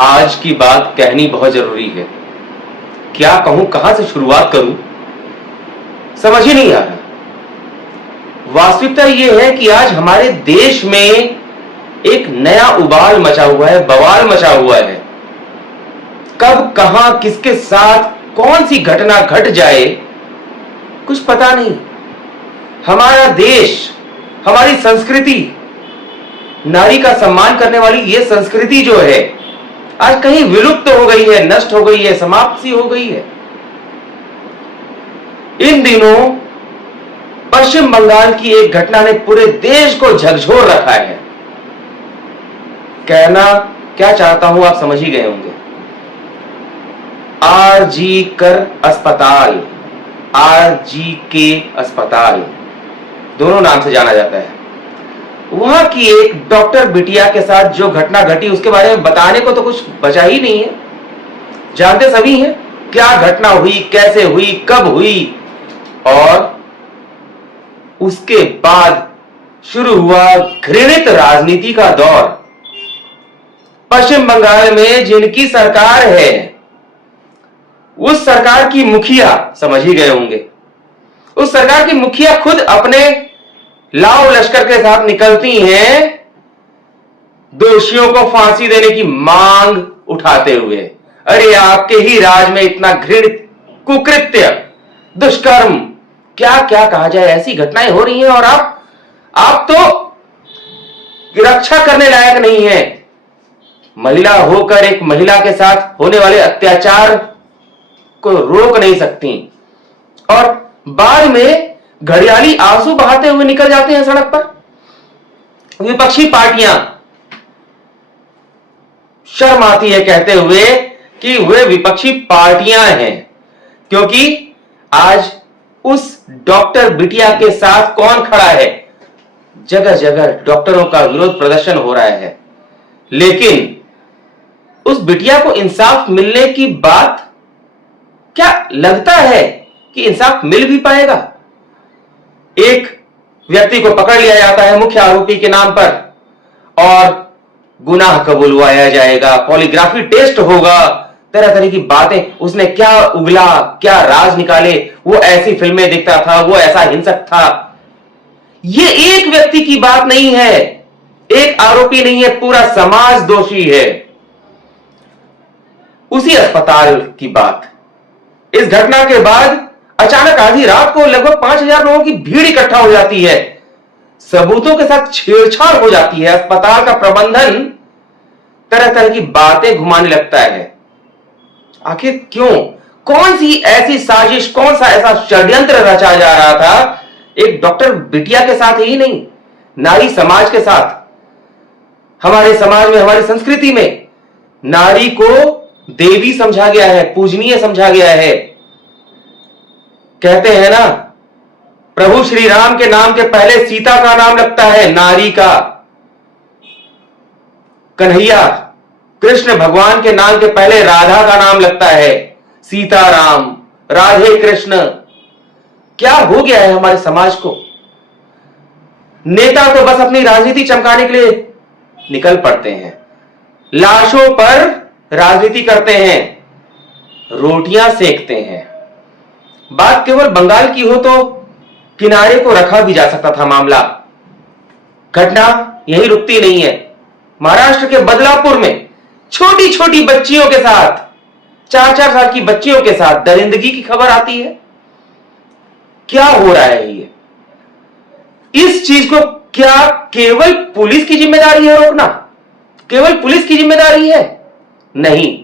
आज की बात कहनी बहुत जरूरी है। क्या कहूं, कहां से शुरुआत करूं, समझ ही नहीं आ रहा। वास्तविकता यह है कि आज हमारे देश में एक नया उबाल मचा हुआ है, बवाल मचा हुआ है। कब, कहां, किसके साथ कौन सी घटना घट जाए कुछ पता नहीं। हमारा देश, हमारी संस्कृति, नारी का सम्मान करने वाली यह संस्कृति जो है आज कहीं विलुप्त हो गई है, नष्ट हो गई है, समाप्त सी हो गई है। इन दिनों पश्चिम बंगाल की एक घटना ने पूरे देश को झकझोर रखा है। कहना क्या चाहता हूं आप समझ ही गए होंगे। आरजी कर अस्पताल, आरजी के अस्पताल दोनों नाम से जाना जाता है। वहां की एक डॉक्टर बिटिया के साथ जो घटना घटी उसके बारे में बताने को तो कुछ बचा ही नहीं है। जानते सभी हैं क्या घटना हुई, कैसे हुई, कब हुई, और उसके बाद शुरू हुआ घृणित राजनीति का दौर। पश्चिम बंगाल में जिनकी सरकार है उस सरकार की मुखिया, समझ ही गए होंगे, उस सरकार की मुखिया खुद अपने लाव लश्कर के साथ निकलती हैं दोषियों को फांसी देने की मांग उठाते हुए। अरे आपके ही राज में इतना घृणित कुकृत्य, दुष्कर्म, क्या क्या कहा जाए, ऐसी घटनाएं हो रही हैं और आप तो रक्षा करने लायक नहीं है। महिला होकर एक महिला के साथ होने वाले अत्याचार को रोक नहीं सकती और बाद में घड़ियाली आंसू बहाते हुए निकल जाते हैं सड़क पर। विपक्षी पार्टियां शर्म आती है कहते हुए कि वे विपक्षी पार्टियां हैं, क्योंकि आज उस डॉक्टर बिटिया के साथ कौन खड़ा है। जगह जगह डॉक्टरों का विरोध प्रदर्शन हो रहा है, लेकिन उस बिटिया को इंसाफ मिलने की बात, क्या लगता है कि इंसाफ मिल भी पाएगा। एक व्यक्ति को पकड़ लिया जाता है मुख्य आरोपी के नाम पर और गुनाह कबूलवाया जाएगा, पॉलीग्राफी टेस्ट होगा, तरह तरह की बातें, उसने क्या उगला, क्या राज निकाले, वो ऐसी फिल्में देखता था, वो ऐसा हिंसक था। ये एक व्यक्ति की बात नहीं है, एक आरोपी नहीं है, पूरा समाज दोषी है। उसी अस्पताल की बात। इस घटना के बाद अचानक आधी रात को लगभग 5,000 लोगों की भीड़ इकट्ठा हो जाती है, सबूतों के साथ छेड़छाड़ हो जाती है, अस्पताल का प्रबंधन तरह तरह की बातें घुमाने लगता है। आखिर क्यों, कौन सी ऐसी साजिश, कौन सा ऐसा षड्यंत्र रचा जा रहा था एक डॉक्टर बिटिया के साथ ही नहीं, नारी समाज के साथ। हमारे समाज में, हमारी संस्कृति में नारी को देवी समझा गया है, पूजनीय समझा गया है। कहते हैं ना, प्रभु श्री राम के नाम के पहले सीता का नाम लगता है, नारी का। कन्हैया, कृष्ण भगवान के नाम के पहले राधा का नाम लगता है, सीताराम, राधे कृष्ण। क्या हो गया है हमारे समाज को। नेता तो बस अपनी राजनीति चमकाने के लिए निकल पड़ते हैं, लाशों पर राजनीति करते हैं, रोटियां सेकते हैं। बात केवल बंगाल की हो तो किनारे को रखा भी जा सकता था मामला। घटना यही रुकती नहीं है। महाराष्ट्र के बदलापुर में छोटी छोटी बच्चियों के साथ, 4-4 साल की बच्चियों के साथ दरिंदगी की खबर आती है। क्या हो रहा है ये। इस चीज को क्या केवल पुलिस की जिम्मेदारी है रोकना? केवल पुलिस की जिम्मेदारी है? नहीं,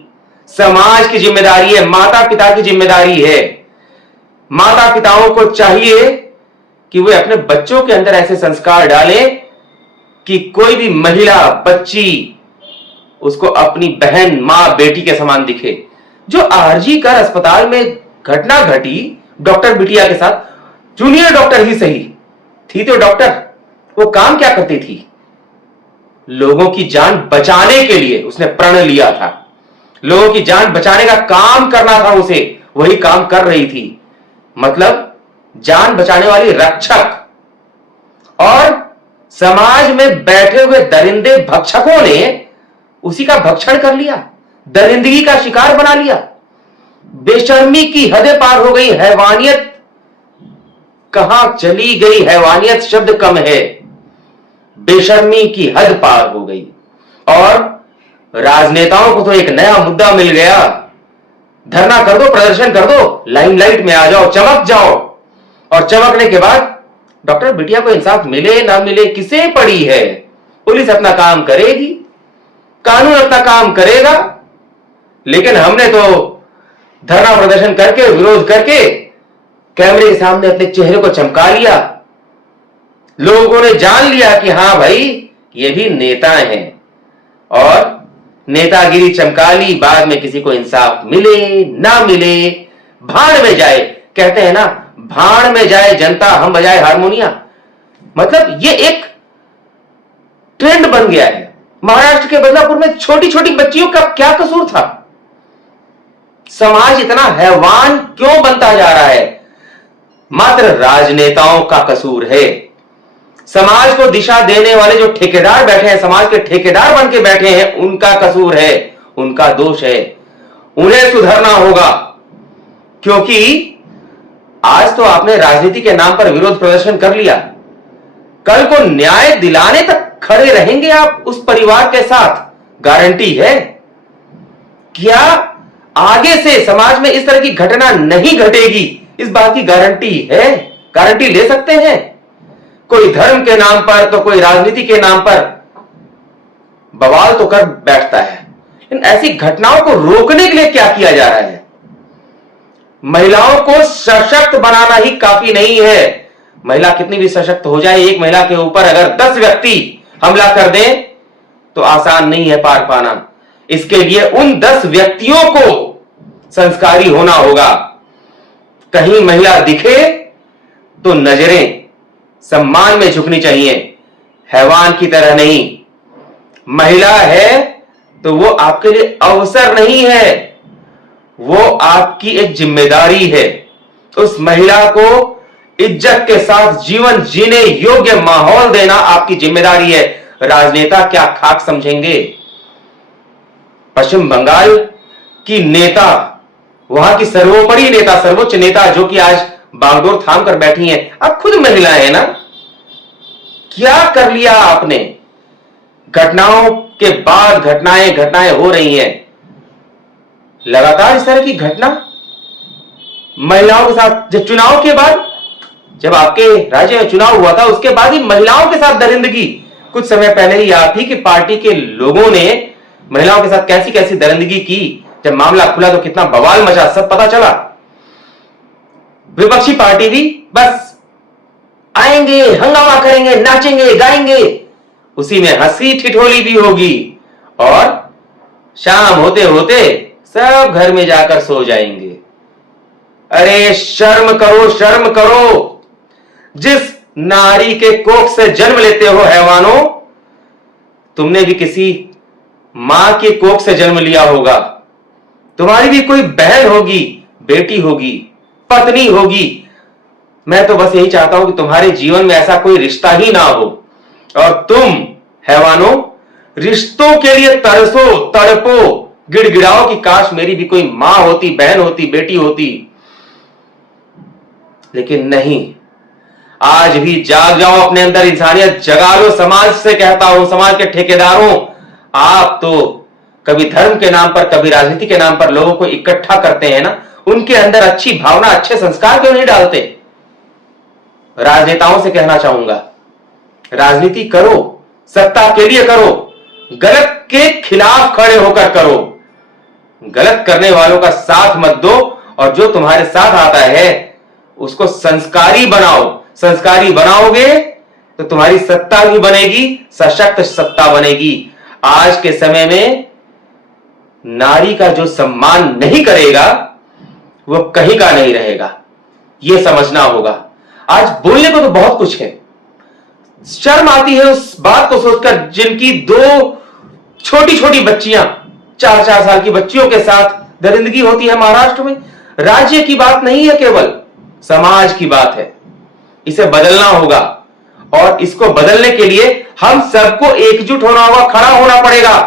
समाज की जिम्मेदारी है, माता पिता की जिम्मेदारी है। माता पिताओं को चाहिए कि वे अपने बच्चों के अंदर ऐसे संस्कार डालें कि कोई भी महिला, बच्ची उसको अपनी बहन, मां, बेटी के समान दिखे। जो आरजी कर अस्पताल में घटना घटी डॉक्टर बिटिया के साथ, जूनियर डॉक्टर ही सही थी तो डॉक्टर, वो काम क्या करती थी? लोगों की जान बचाने के लिए उसने प्रण लिया था। लोगों की जान बचाने का काम करना था उसे, वही काम कर रही थी। मतलब जान बचाने वाली रक्षक। और समाज में बैठे हुए दरिंदे भक्षकों ने उसी का भक्षण कर लिया। दरिंदगी का शिकार बना लिया। बेशर्मी की हदें पार हो गई। हैवानियत कहां चली गई? हैवानियत शब्द कम है, बेशर्मी की हद पार हो गई। और राजनेताओं को तो एक नया मुद्दा मिल गया। धरना कर दो, प्रदर्शन कर दो, लाइमलाइट में आ जाओ, चमक जाओ। और चमकने के बाद डॉक्टर बिटिया को इंसाफ मिले ना मिले किसे पड़ी है? पुलिस अपना काम करेगी, कानून अपना काम करेगा। लेकिन हमने तो धरना प्रदर्शन करके, विरोध करके कैमरे के सामने अपने चेहरे को चमका लिया। लोगों ने जान लिया कि हां भाई, ये भी नेता हैं। और नेतागिरी चमका ली, बाद में किसी को इंसाफ मिले ना मिले, भाड़ में जाए। कहते हैं ना, भाड़ में जाए जनता, हम बजाए हारमोनिया। मतलब ये एक ट्रेंड बन गया है। महाराष्ट्र के बदलापुर में छोटी छोटी बच्चियों का क्या कसूर था? समाज इतना हैवान क्यों बनता जा रहा है? मात्र राजनेताओं का कसूर है। समाज को दिशा देने वाले जो ठेकेदार बैठे हैं, समाज के ठेकेदार बन के बैठे हैं, उनका कसूर है, उनका दोष है। उन्हें सुधरना होगा। क्योंकि आज तो आपने राजनीति के नाम पर विरोध प्रदर्शन कर लिया, कल को न्याय दिलाने तक खड़े रहेंगे आप उस परिवार के साथ? गारंटी है? क्या आगे से समाज में इस तरह की घटना नहीं घटेगी, इस बात की गारंटी है? गारंटी ले सकते हैं? कोई धर्म के नाम पर तो कोई राजनीति के नाम पर बवाल तो कर बैठता है। लेकिन ऐसी घटनाओं को रोकने के लिए क्या किया जा रहा है? महिलाओं को सशक्त बनाना ही काफी नहीं है। महिला कितनी भी सशक्त हो जाए, एक महिला के ऊपर अगर 10 व्यक्ति हमला कर दें तो आसान नहीं है पार पाना। इसके लिए उन 10 व्यक्तियों को संस्कारी होना होगा। कहीं महिला दिखे तो नजरें सम्मान में झुकनी चाहिए, हैवान की तरह नहीं। महिला है तो वो आपके लिए अवसर नहीं है, वो आपकी एक जिम्मेदारी है। उस महिला को इज्जत के साथ जीवन जीने योग्य माहौल देना आपकी जिम्मेदारी है। राजनेता क्या खाक समझेंगे? पश्चिम बंगाल की नेता, वहां की सर्वोपरि नेता, सर्वोच्च नेता, जो कि आज बागडोर थाम कर बैठी हैं, आप खुद महिला है ना? क्या कर लिया आपने? घटनाओं के बाद घटनाएं हो रही हैं। लगातार इस तरह की घटना महिलाओं के साथ। जब चुनाव के बाद, जब आपके राज्य में चुनाव हुआ था, उसके बाद ही महिलाओं के साथ दरिंदगी। कुछ समय पहले ही आप ही की पार्टी के लोगों ने महिलाओं के साथ कैसी कैसी दरिंदगी की। जब मामला खुला तो कितना बवाल मचा, सब पता चला। विपक्षी पार्टी भी बस आएंगे, हंगामा करेंगे, नाचेंगे, गाएंगे, उसी में हंसी ठिठोली भी होगी और शाम होते होते सब घर में जाकर सो जाएंगे। अरे शर्म करो, शर्म करो। जिस नारी के कोख से जन्म लेते हो हैवानों, तुमने भी किसी मां के कोख से जन्म लिया होगा। तुम्हारी भी कोई बहन होगी, बेटी होगी, पत्नी होगी। मैं तो बस यही चाहता हूं कि तुम्हारे जीवन में ऐसा कोई रिश्ता ही ना हो। और तुम हैवानों रिश्तों के लिए तरसो, तड़पो, गिड़गिड़ाओ कि काश मेरी भी कोई मां होती, बहन होती, बेटी होती। लेकिन नहीं, आज भी जाग जाओ, अपने अंदर इंसानियत जगा लो। समाज से कहता हूं, समाज के ठेकेदारों, आप तो कभी धर्म के नाम पर, कभी राजनीति के नाम पर लोगों को इकट्ठा करते हैं ना, उनके अंदर अच्छी भावना, अच्छे संस्कार क्यों नहीं डालते? राजनेताओं से कहना चाहूंगा, राजनीति करो, सत्ता के लिए करो, गलत के खिलाफ खड़े होकर करो। गलत करने वालों का साथ मत दो, और जो तुम्हारे साथ आता है उसको संस्कारी बनाओ। संस्कारी बनाओगे तो तुम्हारी सत्ता भी बनेगी, सशक्त सत्ता बनेगी। आज के समय में नारी का जो सम्मान नहीं करेगा वो कहीं का नहीं रहेगा, यह समझना होगा। आज बोलने को तो बहुत कुछ है, शर्म आती है उस बात को सोचकर जिनकी 2 छोटी छोटी बच्चियां, 4-4 साल की बच्चियों के साथ दरिंदगी होती है महाराष्ट्र में। राज्य की बात नहीं है, केवल समाज की बात है। इसे बदलना होगा, और इसको बदलने के लिए हम सबको एकजुट होना होगा, खड़ा होना पड़ेगा।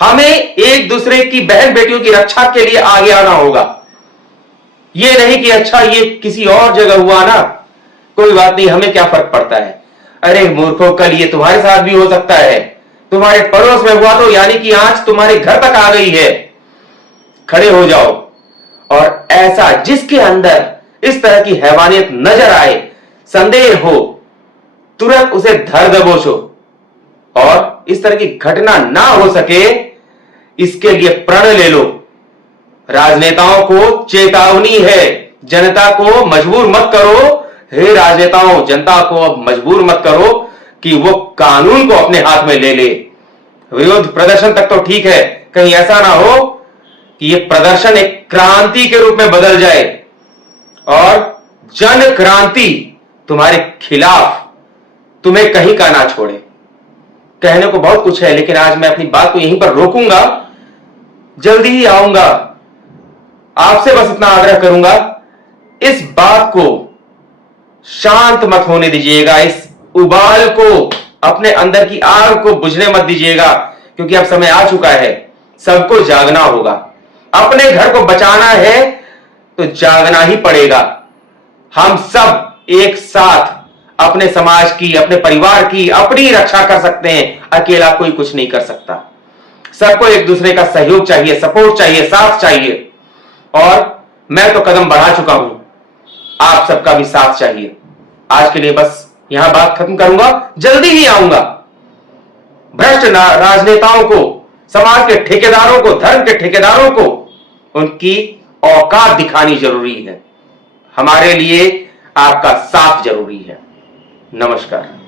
हमें एक दूसरे की बहन बेटियों की रक्षा के लिए आगे आना होगा। यह नहीं कि अच्छा ये किसी और जगह हुआ ना, कोई बात नहीं, हमें क्या फर्क पड़ता है। अरे मूर्खों, कल ये तुम्हारे साथ भी हो सकता है। तुम्हारे पड़ोस में हुआ तो यानी कि आंच तुम्हारे घर तक आ गई है। खड़े हो जाओ और ऐसा जिसके अंदर इस तरह की हैवानियत नजर आए, संदेह हो, तुरंत उसे धर दबोचो और इस तरह की घटना ना हो सके इसके लिए प्रण ले लो। राजनेताओं को चेतावनी है, जनता को मजबूर मत करो। हे राजनेताओं, जनता को अब मजबूर मत करो कि वो कानून को अपने हाथ में ले ले। विरोध प्रदर्शन तक तो ठीक है, कहीं ऐसा ना हो कि ये प्रदर्शन एक क्रांति के रूप में बदल जाए और जन क्रांति तुम्हारे खिलाफ तुम्हें कहीं का ना छोड़े। कहने को बहुत कुछ है, लेकिन आज मैं अपनी बात को यहीं पर रोकूंगा। जल्दी ही आऊंगा। आपसे बस इतना आग्रह करूंगा, इस बात को शांत मत होने दीजिएगा, इस उबाल को, अपने अंदर की आग को बुझने मत दीजिएगा, क्योंकि अब समय आ चुका है, सबको जागना होगा। अपने घर को बचाना है तो जागना ही पड़ेगा। हम सब एक साथ अपने समाज की, अपने परिवार की, अपनी रक्षा कर सकते हैं। अकेला कोई कुछ नहीं कर सकता। सबको एक दूसरे का सहयोग चाहिए, सपोर्ट चाहिए, साथ चाहिए। और मैं तो कदम बढ़ा चुका हूं, आप सबका भी साथ चाहिए। आज के लिए बस यहां बात खत्म करूंगा, जल्दी ही आऊंगा। भ्रष्ट राजनेताओं को, समाज के ठेकेदारों को, धर्म के ठेकेदारों को उनकी औकात दिखानी जरूरी है। हमारे लिए आपका साथ जरूरी है। नमस्कार।